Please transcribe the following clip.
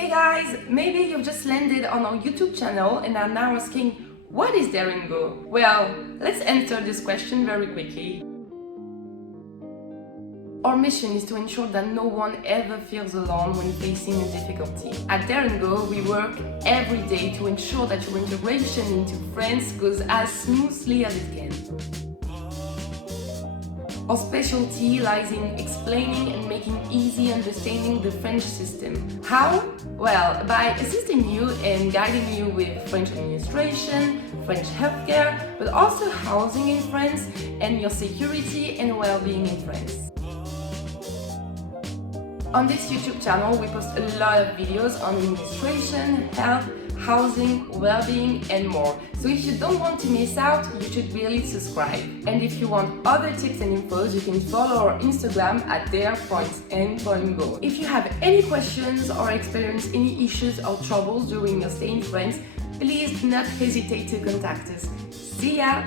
Hey guys, maybe you've just landed on our YouTube channel and are now asking, what is Dare&Go? Well, let's answer this question very quickly. Our mission is to ensure that no one ever feels alone when facing a difficulty. At Dare&Go, we work every day to ensure that your integration into France goes as smoothly as it can. Our specialty lies in explaining and making easy understanding the French system. How? Well, by assisting you and guiding you with French administration, French healthcare, but also housing in France and your security and well-being in France. On this YouTube channel, we post a lot of videos on administration, health, housing, well-being, and more. So if you don't want to miss out, you should really subscribe. And if you want other tips and infos, you can follow our Instagram at Dare&Go. If you have any questions or experience any issues or troubles during your stay in France, please do not hesitate to contact us. See ya!